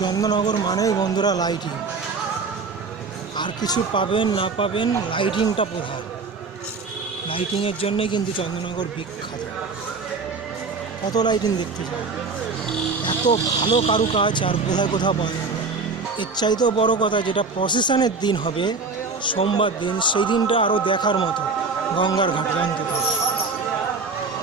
চন্দননগর মানেই বন্ধুরা লাইটিং, আর কিছু পাবেন না পাবেন, লাইটিংটা প্রধান। লাইটিংয়ের জন্যই কিন্তু চন্দননগর বিখ্যাত। কত লাইটিং দেখতে চাও, এত ভালো কারুকাজ আর বোধহয় কোথাও পাওয়া যাবে না। এর চাইতেও বড় কথা, যেটা প্রসেশনের দিন হবে সোমবার দিন, সেই দিনটা আরও দেখার মতো গঙ্গার ঘাট অন্তত।